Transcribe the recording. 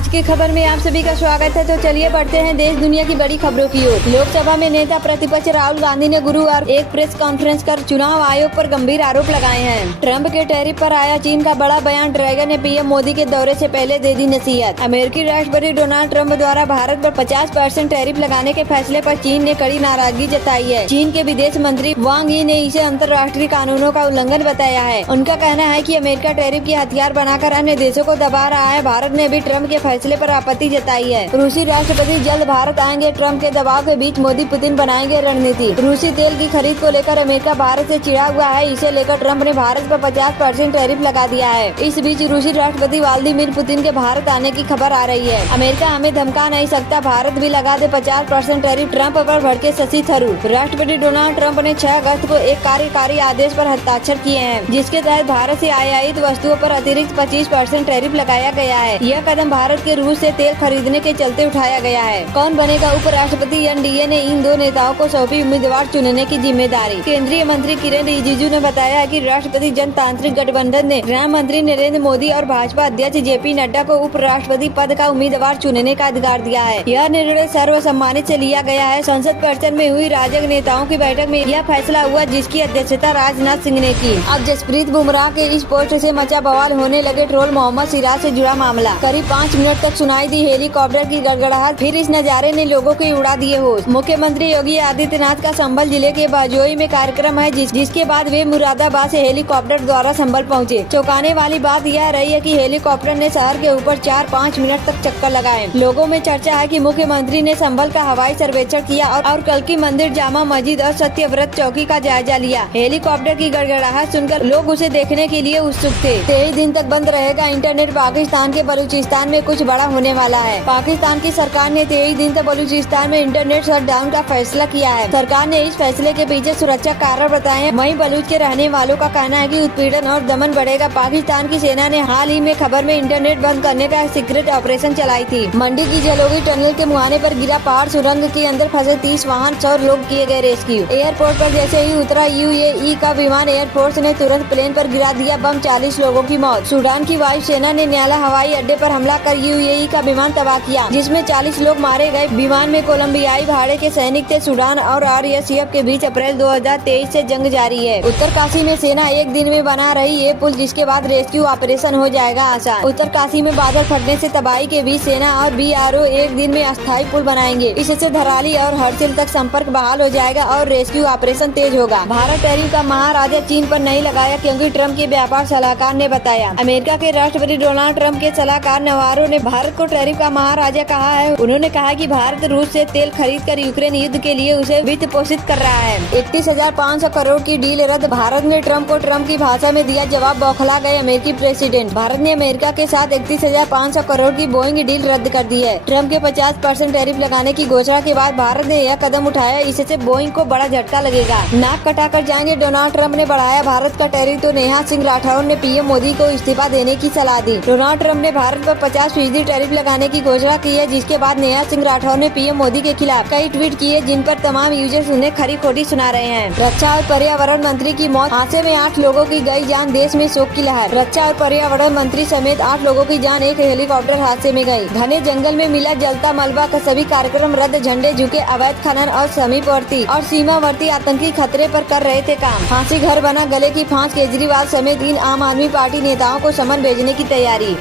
आज की खबर में आप सभी का स्वागत है। तो चलिए बढ़ते हैं देश दुनिया की बड़ी खबरों की ओर। लोकसभा में नेता प्रतिपक्ष राहुल गांधी ने गुरुवार एक प्रेस कॉन्फ्रेंस कर चुनाव आयोग पर गंभीर आरोप लगाए हैं। ट्रंप के टैरिफ पर आया चीन का बड़ा बयान। ड्रैगन ने पीएम मोदी के दौरे से पहले दे दी नसीहत। अमेरिकी राष्ट्रपति डोनाल्ड ट्रंप द्वारा भारत पर 50% टैरिफ लगाने के फैसले पर चीन ने कड़ी नाराजगी जताई है। चीन के विदेश मंत्री वांग यी ने इसे अंतर्राष्ट्रीय कानूनों का उल्लंघन बताया है। उनका कहना है कि अमेरिका टैरिफ के हथियार बनाकर अन्य देशों को दबा रहा है। भारत ने भी ट्रंप के फैसले पर आपत्ति जताई है। रूसी राष्ट्रपति जल्द भारत आएंगे। ट्रंप के दबाव के बीच मोदी पुतिन बनाएंगे रणनीति। रूसी तेल की खरीद को लेकर अमेरिका भारत से चिढ़ा हुआ है। इसे लेकर ट्रंप ने भारत पर 50% टैरिफ लगा दिया है। इस बीच रूसी राष्ट्रपति व्लादिमीर पुतिन के भारत आने की खबर आ रही है। अमेरिका हमें धमका नहीं सकता, भारत भी लगा दे 50% टैरिफ। ट्रंप पर भड़के शशि थरूर। राष्ट्रपति डोनाल्ड ट्रंप ने 6 अगस्त को एक कार्यकारी आदेश पर हस्ताक्षर किए हैं, जिसके तहत भारत से आयातित वस्तुओं पर अतिरिक्त 25% टैरिफ लगाया गया है। यह कदम भारत के रूस से तेल खरीदने के चलते उठाया गया है। कौन बनेगा उपराष्ट्रपति? एनडीए ने इन दो नेताओं को सौंपी उम्मीदवार चुनने की जिम्मेदारी। केंद्रीय मंत्री किरेन रिजिजू ने बताया कि राष्ट्रपति जनतांत्रिक गठबंधन ने गृह मंत्री नरेंद्र मोदी और भाजपा अध्यक्ष जेपी नड्डा को उपराष्ट्रपति पद का उम्मीदवार चुनने का अधिकार दिया है। यह निर्णय सर्वसम्मति से लिया गया है। संसद परिसर में हुई राजग नेताओं की बैठक में यह फैसला हुआ, जिसकी अध्यक्षता राजनाथ सिंह ने की। अब जसप्रीत बुमराह के इस पोस्ट से मचा बवाल। होने लगे ट्रोल। मोहम्मद सिराज से जुड़ा मामला। करीब 5 मिनट तक सुनाई दी हेलीकॉप्टर की गड़गड़ाहट। फिर इस नजारे ने लोगों को उड़ा दिए होश। मुख्यमंत्री योगी आदित्यनाथ का संभल जिले के बाजोई में कार्यक्रम है, जिसके बाद वे मुरादाबाद से हेलीकॉप्टर द्वारा संभल पहुंचे। चौंकाने वाली बात यह रही है कि हेलीकॉप्टर ने शहर के ऊपर 4-5 मिनट तक चक्कर लगाए। लोगों में चर्चा है कि मुख्यमंत्री ने संभल का हवाई सर्वेक्षण किया और कल्कि मंदिर, जामा मस्जिद और सत्यव्रत चौकी का जायजा लिया। हेलीकॉप्टर की गड़गड़ाहट सुनकर लोग उसे देखने के लिए उत्सुक थे। 23 दिन तक बंद रहेगा इंटरनेट। पाकिस्तान के बलूचिस्तान में कुछ बड़ा होने वाला है। पाकिस्तान की सरकार ने 23 दिन तक बलूचिस्तान में इंटरनेट शटडाउन का फैसला किया है। सरकार ने इस फैसले के पीछे सुरक्षा कारण बताए हैं। वहीं बलूच के रहने वालों का कहना है कि उत्पीड़न और दमन बढ़ेगा। पाकिस्तान की सेना ने हाल ही में खबर में इंटरनेट बंद करने का सीक्रेट ऑपरेशन चलाई थी। मंडी की जलोगी टनल के मुहाने पर गिरा पहाड़। सुरंग के अंदर फंसे 30 वाहन, 100 लोग किए गए रेस्क्यू। एयरपोर्ट पर जैसे ही उतरा यूएई का विमान, एयरफोर्स ने तुरंत प्लेन पर गिरा दिया बम। 40 लोगों की मौत। सूडान की वायुसेना ने न्याला हवाई अड्डे पर हमला कर यूएई का विमान तबाह किया, जिसमें 40 लोग मारे गए। विमान में कोलंबियाई भाड़े के सैनिक थे। सूडान और आरएसएफ के बीच अप्रैल 2023 से जंग जारी है। उत्तरकाशी में सेना एक दिन में बना रही ये पुल, जिसके बाद रेस्क्यू ऑपरेशन हो जाएगा आसान। उत्तरकाशी में बादल फटने से तबाही के बीच सेना और बीआरओ एक दिन में अस्थायी पुल बनाएंगे। इससे धराली और हरसिल तक संपर्क बहाल हो जाएगा और रेस्क्यू ऑपरेशन तेज होगा। भारत टैरिफ का महाराजा चीन पर नहीं लगाया, क्योंकि ट्रंप के व्यापार सलाहकार ने बताया। अमेरिका के राष्ट्रपति डोनाल्ड ट्रंप के सलाहकार नवारो ने भारत को टैरिफ का महाराजा कहा है। उन्होंने कहा कि भारत रूस से तेल खरीद कर यूक्रेन युद्ध के लिए उसे वित्त पोषित कर रहा है। 31,500 करोड़ की डील रद्द। भारत ने ट्रंप को ट्रंप की भाषा में दिया जवाब। बौखला गए अमेरिकी प्रेसिडेंट। भारत ने अमेरिका के साथ 31,500 करोड़ की बोइंग डील रद्द कर दी है। ट्रंप के 50% टैरिफ लगाने की घोषणा के बाद भारत ने यह कदम उठाया। इससे बोइंग को बड़ा झटका लगेगा। नाक कटाकर जाएंगे। डोनाल्ड ट्रंप ने बढ़ाया भारत का टैरिफ तो नेहा सिंह राठौर ने पीएम मोदी को इस्तीफा देने की सलाह दी। डोनाल्ड ट्रंप ने भारत पर 50% टैरिफ लगाने की घोषणा की है, जिसके बाद नेहा सिंह राठौर ने पीएम मोदी के खिलाफ कई ट्वीट किए, जिन पर तमाम यूजर्स उन्हें खरी खोटी सुना रहे हैं। रक्षा और पर्यावरण मंत्री की मौत। हादसे में 8 लोगों की गई जान। देश में शोक की लहर। रक्षा और पर्यावरण मंत्री समेत 8 लोगों की जान एक हेलीकॉप्टर हादसे में गई। घने जंगल में मिला जलता मलबा का सभी कार्यक्रम रद्द। झंडे झुके। अवैध खनन और समीपवर्ती और सीमावर्ती आतंकी खतरे पर कर रहे थे काम। फांसी घर बना गले की फांस। केजरीवाल समेत इन आम आदमी पार्टी नेताओं को समन भेजने की तैयारी।